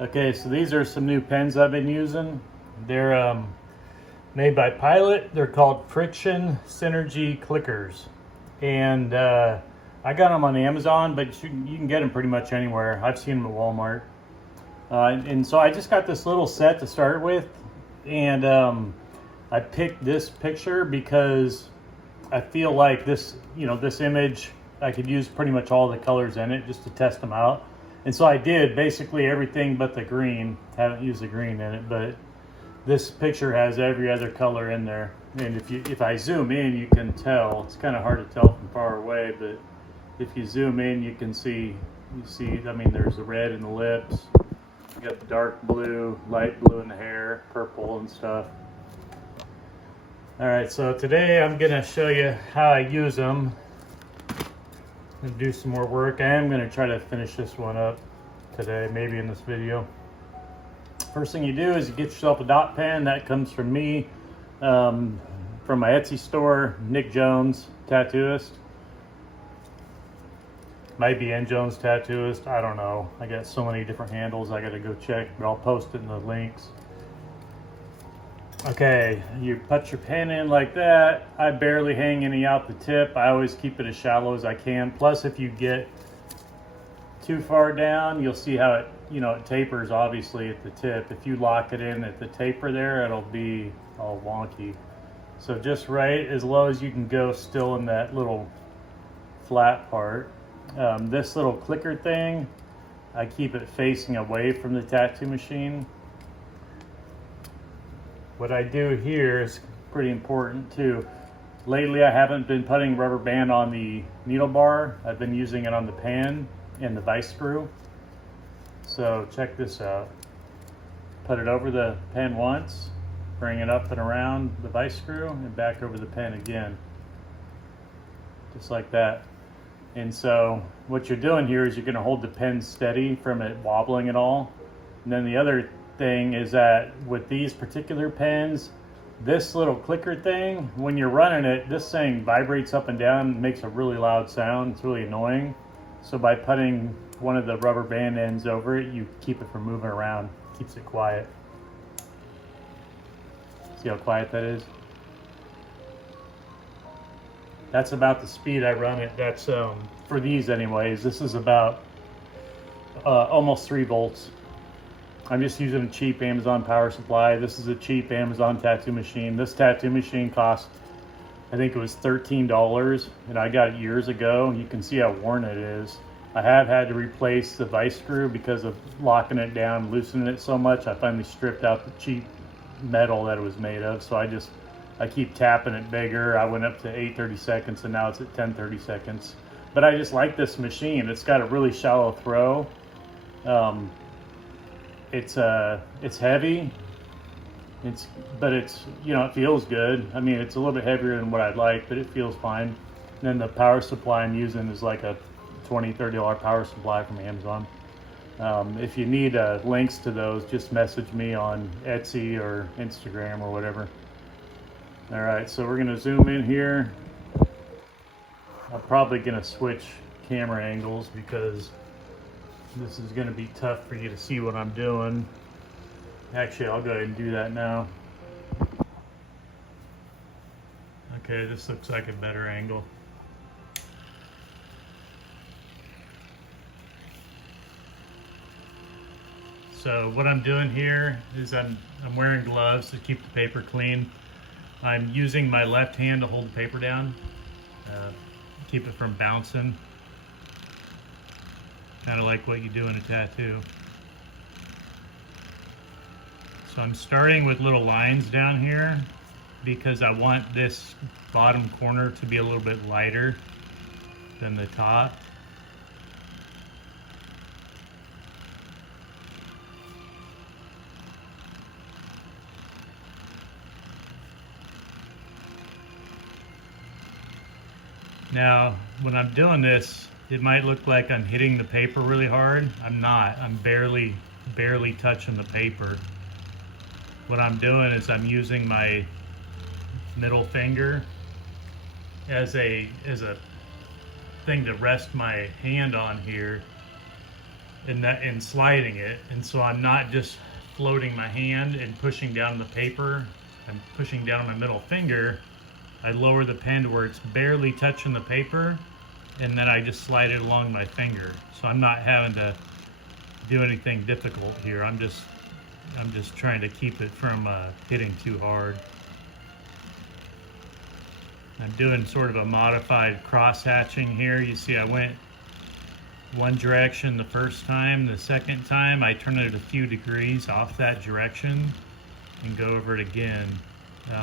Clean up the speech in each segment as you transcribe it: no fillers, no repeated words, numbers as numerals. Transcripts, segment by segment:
Okay, so these are some new pens I've been using. They're made by Pilot. They're called Friction Synergy Clickers. And I got them on Amazon, but you can get them pretty much anywhere. I've seen them at Walmart. And so I just got this little set to start with. And I picked this picture because I feel like this image, I could use pretty much all the colors in it just to test them out. And so I did basically everything but the green. Haven't used the green in it, but this picture has every other color in there. And if I zoom in, you can tell. It's kind of hard to tell from far away, but if you zoom in, you can see. I mean, there's the red in the lips. You got the dark blue, light blue in the hair, purple and stuff. All right, so today I'm gonna show you how I use them and do some more work. I am gonna try to finish this one up today, maybe in this video. First thing you do is you get yourself a dot pen. That comes from me, from my Etsy store, Nick Jones Tattooist. Might be N Jones Tattooist, I don't know. I got so many different handles I gotta go check, but I'll post it in the links. Okay, you put your pen in like that. I barely hang any out the tip. I always keep it as shallow as I can. Plus, if you get too far down, you'll see how it tapers obviously at the tip. If you lock it in at the taper there, it'll be all wonky. So just right as low as you can go, still in that little flat part. This little clicker thing, I keep it facing away from the tattoo machine. What I do here is pretty important too. Lately I haven't been putting rubber band on the needle bar. I've been using it on the pen and the vice screw. So check this out. Put it over the pen once, bring it up and around the vice screw and back over the pen again. Just like that. And so what you're doing here is you're gonna hold the pen steady from it wobbling at all. And then the other thing is that with these particular pens, this little clicker thing, when you're running it, this thing vibrates up and down, makes a really loud sound. It's really annoying. So by putting one of the rubber band ends over it, you keep it from moving around, keeps it quiet. See how quiet that is? That's about the speed I run it. That's for these anyways. This is about almost 3 volts. I'm just using a cheap Amazon power supply. This is a cheap Amazon tattoo machine. This tattoo machine cost, I think it was $13, and I got it years ago. You can see how worn it is. I have had to replace the vice screw because of locking it down, loosening it so much. I finally stripped out the cheap metal that it was made of, so I keep tapping it bigger. I went up to 830 seconds and now it's at 1030 seconds. But I just like this machine. It's got a really shallow throw. It's heavy. But it's it feels good. I mean, it's a little bit heavier than what I'd like, but it feels fine. And then the power supply I'm using is like a $20-$30 power supply from Amazon. If you need links to those, just message me on Etsy or Instagram or whatever. All right, so we're gonna zoom in here. I'm probably gonna switch camera angles because this is gonna be tough for you to see what I'm doing. Actually, I'll go ahead and do that now. Okay, this looks like a better angle. So what I'm doing here is I'm wearing gloves to keep the paper clean. I'm using my left hand to hold the paper down, keep it from bouncing. Kind of like what you do in a tattoo. So I'm starting with little lines down here because I want this bottom corner to be a little bit lighter than the top. Now, when I'm doing this, it might look like I'm hitting the paper really hard. I'm not. I'm barely touching the paper. What I'm doing is I'm using my middle finger as a thing to rest my hand on here and sliding it, and so I'm not just floating my hand and pushing down the paper. I'm pushing down my middle finger. I lower the pen to where it's barely touching the paper, and then I just slide it along my finger. So I'm not having to do anything difficult here. I'm just trying to keep it from hitting too hard. I'm doing sort of a modified cross hatching here. You see I went one direction the first time. The second time I turn it a few degrees off that direction and go over it again.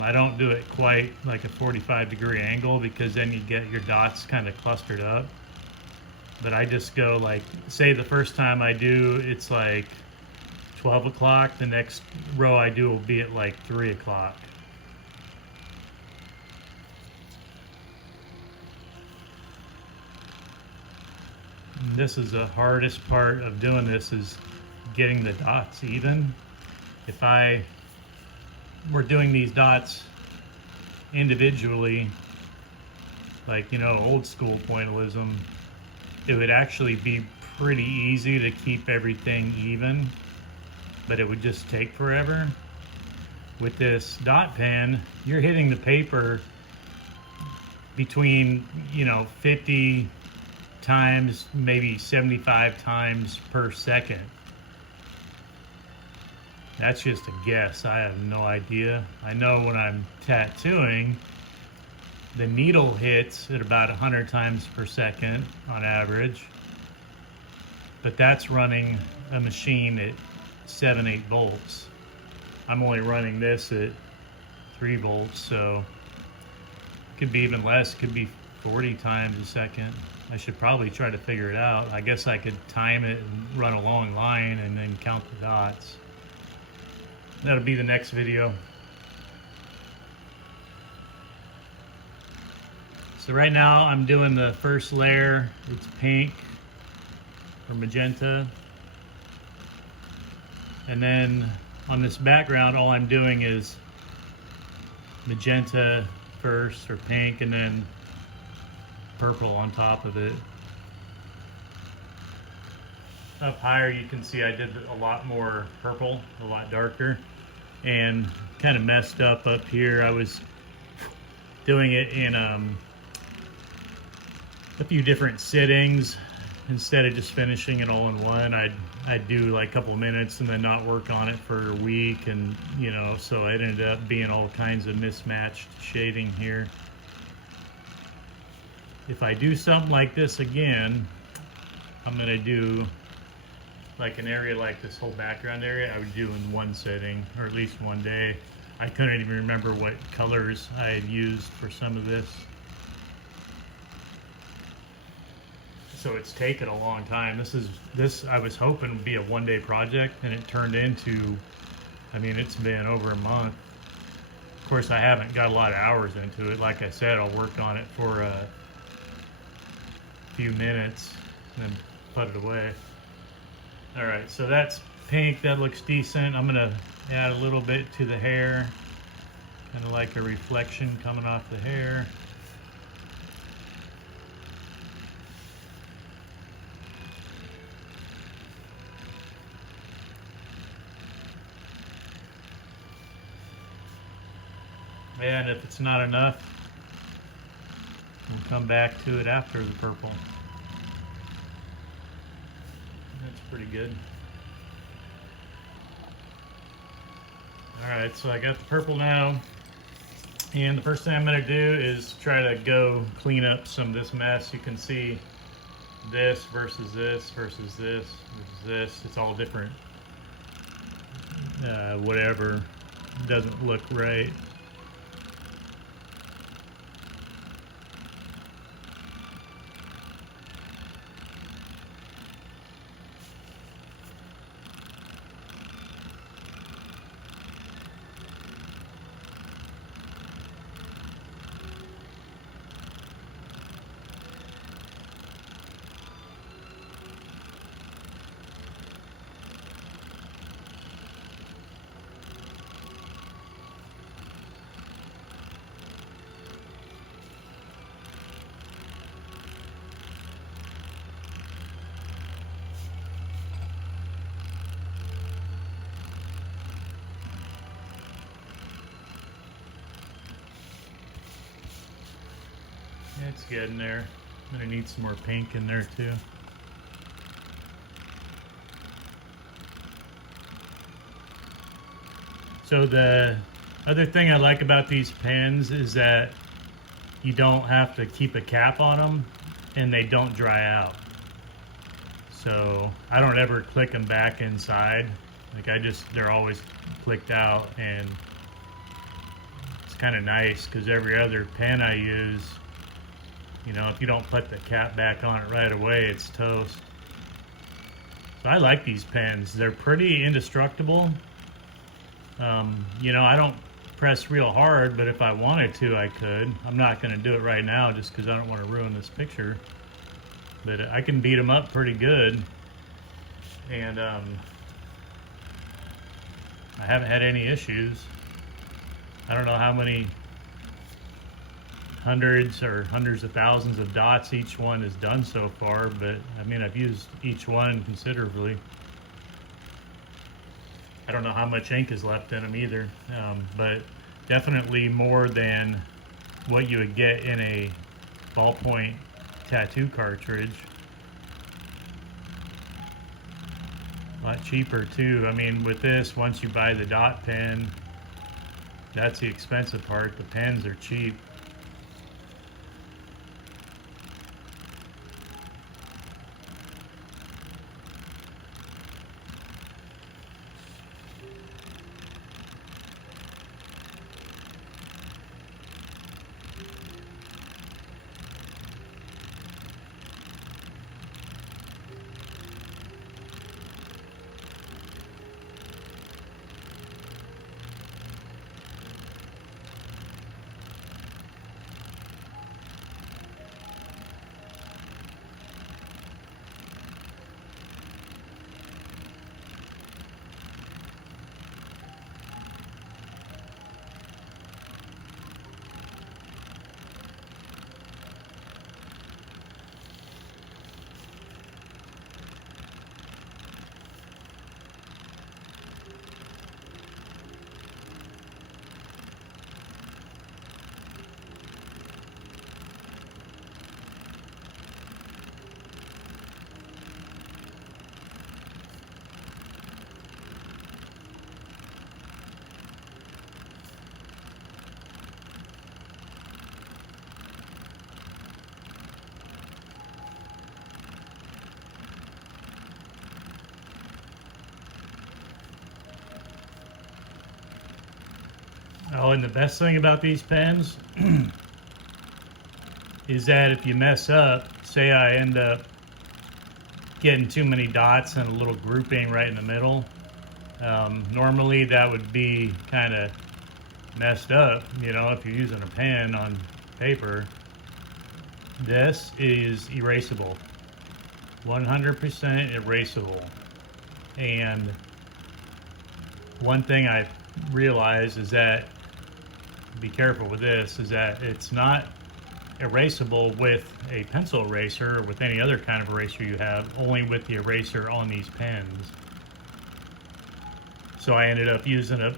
I don't do it quite like a 45-degree angle because then you get your dots kind of clustered up. But I just go like, say the first time I do, it's like 12 o'clock. The next row I do will be at like 3 o'clock. This is the hardest part of doing this, is getting the dots even. If I were doing these dots individually, like, you know, old school pointillism, it would actually be pretty easy to keep everything even, but it would just take forever. With this dot pen, you're hitting the paper between, you know, 50 times, maybe 75 times per second. That's just a guess. I have no idea. I know when I'm tattooing, the needle hits at about 100 times per second on average, but that's running a machine at 7-8 volts. I'm only running this at 3 volts, so it could be even less. It could be 40 times a second. I should probably try to figure it out. I guess I could time it and run a long line and then count the dots. That'll be the next video. So right now I'm doing the first layer. It's pink or magenta. And then on this background, all I'm doing is magenta first, or pink, and then purple on top of it. Up higher you can see I did a lot more purple, a lot darker, and kind of messed up here. I was doing it in a few different sittings. Instead of just finishing it all in one, I'd do like a couple of minutes and then not work on it for a week, and you know, so it ended up being all kinds of mismatched shading here. If I do something like this again, I'm gonna do like an area like this whole background area, I would do in one sitting, or at least one day. I couldn't even remember what colors I had used for some of this. So it's taken a long time. This I was hoping would be a one-day project, and it turned into, I mean, it's been over a month. Of course, I haven't got a lot of hours into it. Like I said, I'll work on it for a few minutes and then put it away. All right, so that's pink. That looks decent. I'm gonna add a little bit to the hair, kind of like a reflection coming off the hair. And if it's not enough, we'll come back to it after the purple. That's pretty good. All right, so I got the purple now. And the first thing I'm gonna do is try to go clean up some of this mess. You can see this versus this versus this versus this. It's all different. Whatever doesn't look right. It's good in there. I'm gonna need some more pink in there too. So the other thing I like about these pens is that you don't have to keep a cap on them and they don't dry out. So I don't ever click them back inside. Like they're always clicked out, and it's kind of nice because every other pen I use, you know, if you don't put the cap back on it right away, it's toast. So I like these pens. They're pretty indestructible. You know, I don't press real hard, but if I wanted to, I could. I'm not going to do it right now just because I don't want to ruin this picture. But I can beat them up pretty good. And I haven't had any issues. I don't know how many hundreds of thousands of dots each one has done so far, but I mean, I've used each one considerably. I don't know how much ink is left in them either, but definitely more than what you would get in a ballpoint tattoo cartridge. A lot cheaper too. I mean, with this, once you buy the dot pen, that's the expensive part. The pens are cheap. Oh, and the best thing about these pens is that if you mess up, say I end up getting too many dots and a little grouping right in the middle, normally that would be kind of messed up, you know, if you're using a pen on paper. This is erasable, 100% erasable. And one thing I realized is that, be careful with this, is that it's not erasable with a pencil eraser or with any other kind of eraser you have, only with the eraser on these pens. So I ended up using a,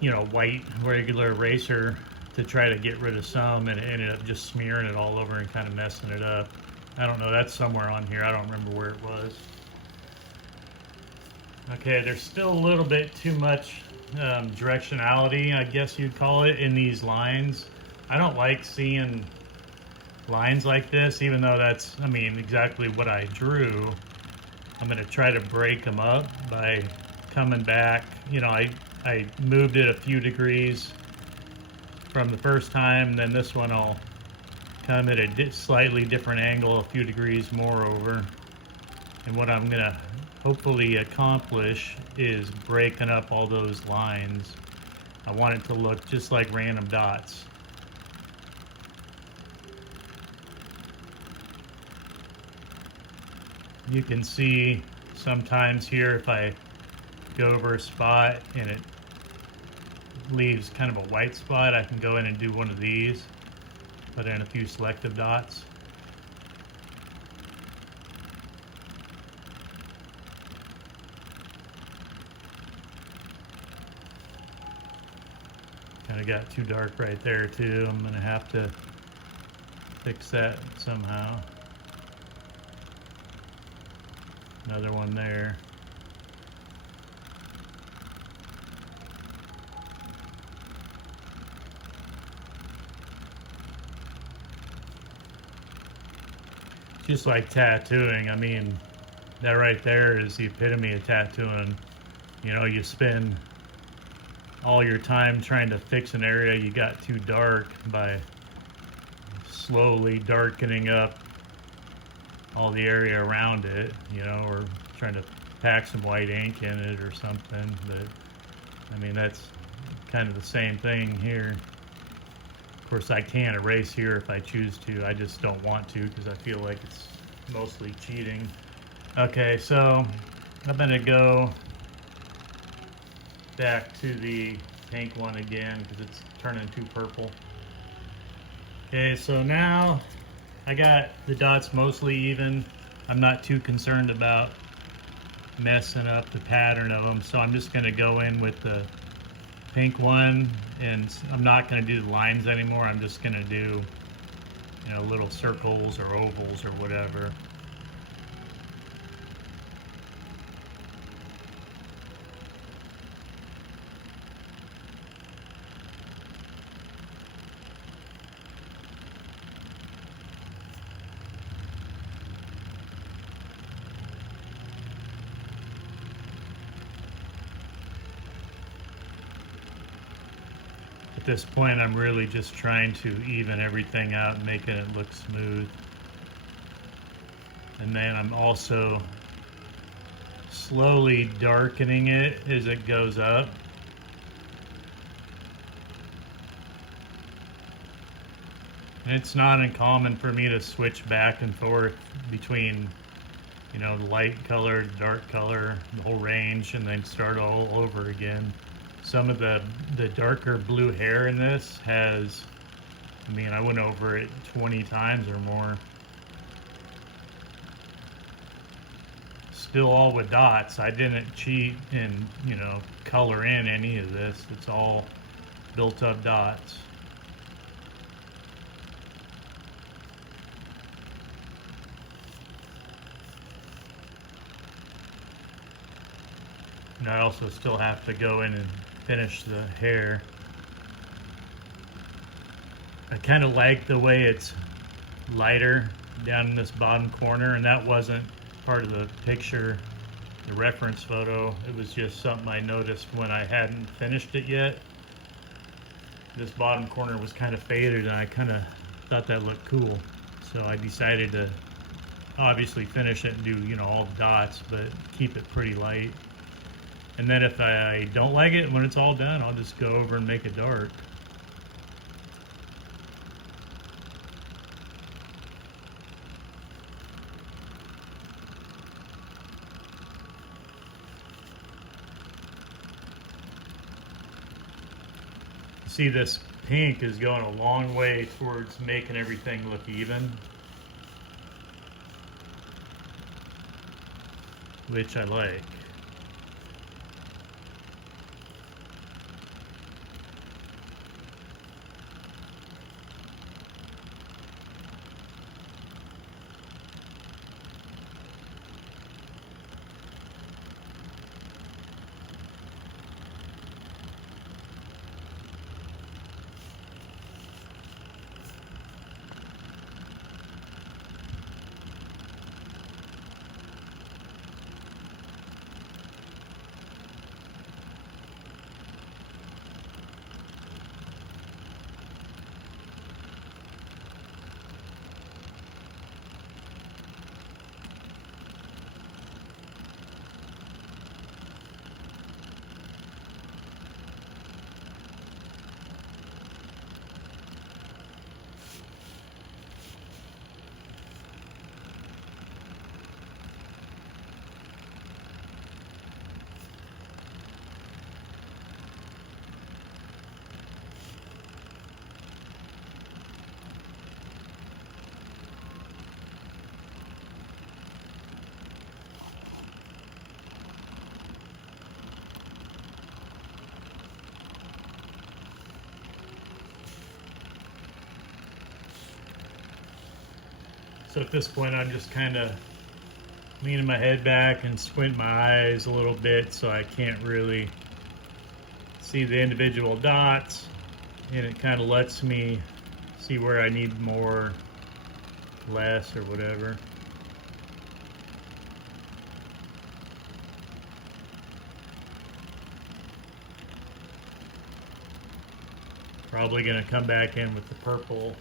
you know, white regular eraser to try to get rid of some, and it ended up just smearing it all over and kind of messing it up. I don't know, that's somewhere on here. I don't remember where it was. Okay, there's still a little bit too much directionality, I guess you'd call it, in these lines. I don't like seeing lines like this, even though that's, I mean, exactly what I drew. I'm going to try to break them up by coming back. You know, I moved it a few degrees from the first time, and then this one I'll come at a slightly different angle, a few degrees more over. And what I'm going to hopefully accomplish is breaking up all those lines. I want it to look just like random dots. You can see sometimes here if I go over a spot and it leaves kind of a white spot, I can go in and do one of these, put in a few selective dots. Kind of got too dark right there too. I'm going to have to fix that somehow. Another one there. Just like tattooing, I mean, that right there is the epitome of tattooing. You know, you spend all your time trying to fix an area you got too dark by slowly darkening up all the area around it, you know, or trying to pack some white ink in it or something. But I mean, that's kind of the same thing here. Of course, I can erase here if I choose to. I just don't want to because I feel like it's mostly cheating. Okay, so I'm gonna go back to the pink one again because it's turning too purple. Okay, so now I got the dots mostly even. I'm not too concerned about messing up the pattern of them, so I'm just gonna go in with the pink one, and I'm not going to do the lines anymore. I'm just going to do, you know, little circles or ovals or whatever. At this point, I'm really just trying to even everything out, making it look smooth. And then I'm also slowly darkening it as it goes up. And it's not uncommon for me to switch back and forth between, you know, light color, dark color, the whole range, and then start all over again. Some of the darker blue hair in this has, I mean, I went over it 20 times or more. Still all with dots. I didn't cheat and, you know, color in any of this. It's all built up dots. And I also still have to go in and finish the hair. I kind of like the way it's lighter down in this bottom corner, and that wasn't part of the picture, the reference photo. It was just something I noticed when I hadn't finished it yet. This bottom corner was kind of faded, and I kind of thought that looked cool. So I decided to obviously finish it and do, you know, all the dots, but keep it pretty light. And then if I don't like it, when it's all done, I'll just go over and make it dark. See, this pink is going a long way towards making everything look even, which I like. So at this point, I'm just kind of leaning my head back and squint my eyes a little bit so I can't really see the individual dots, and it kind of lets me see where I need more, less, or whatever. Probably gonna come back in with the purple.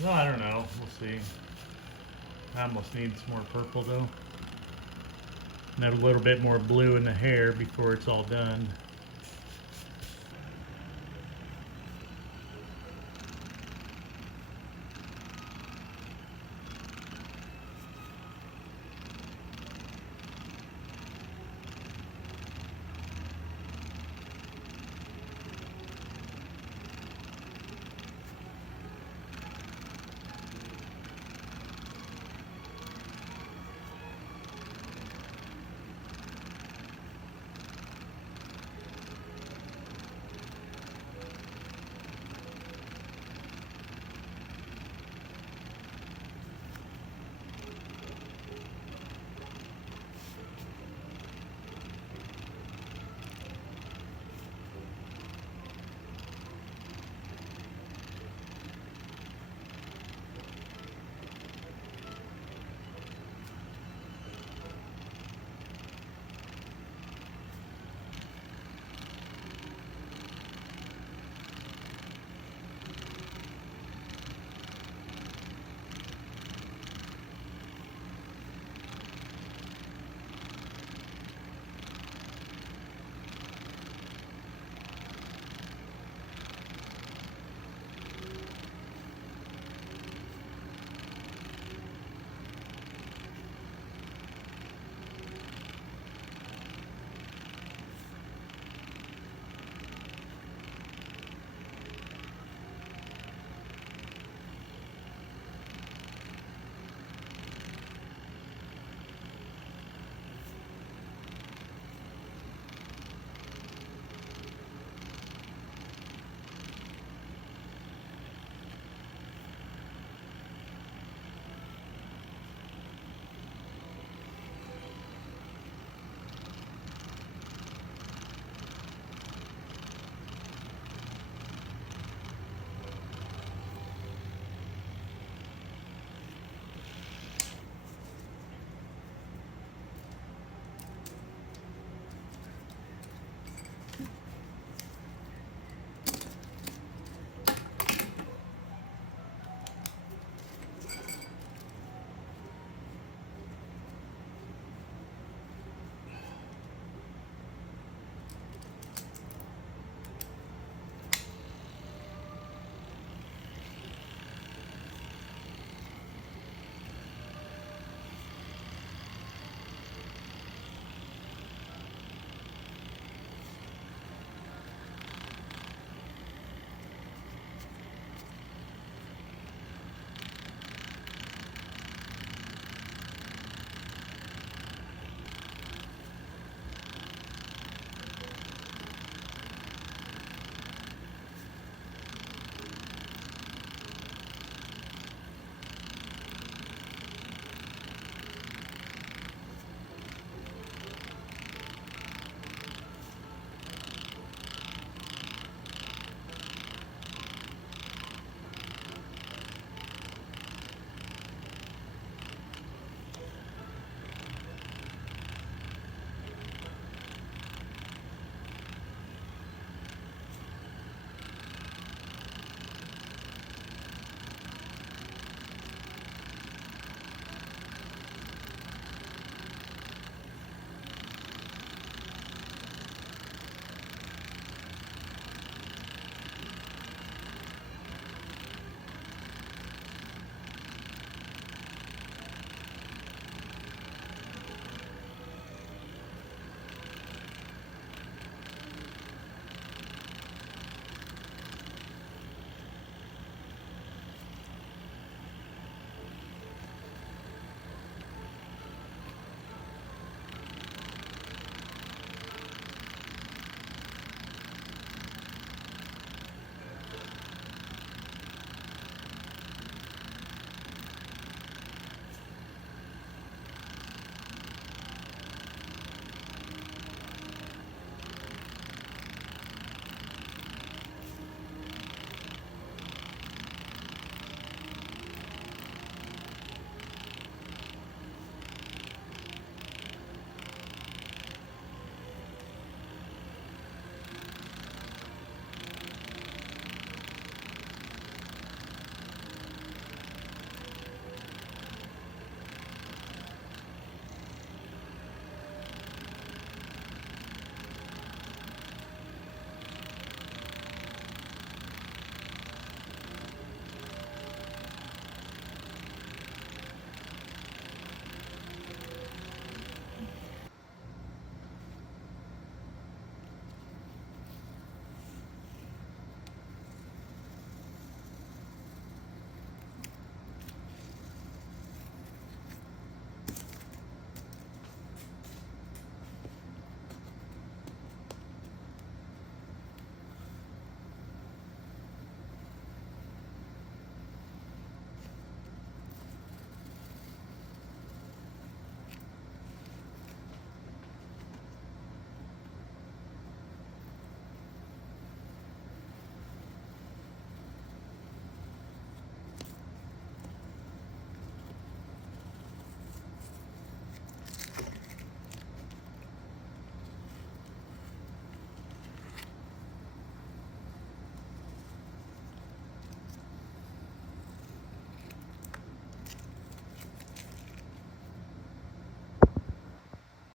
No, I don't know, we'll see. I almost need some more purple though. And a little bit more blue in the hair before it's all done.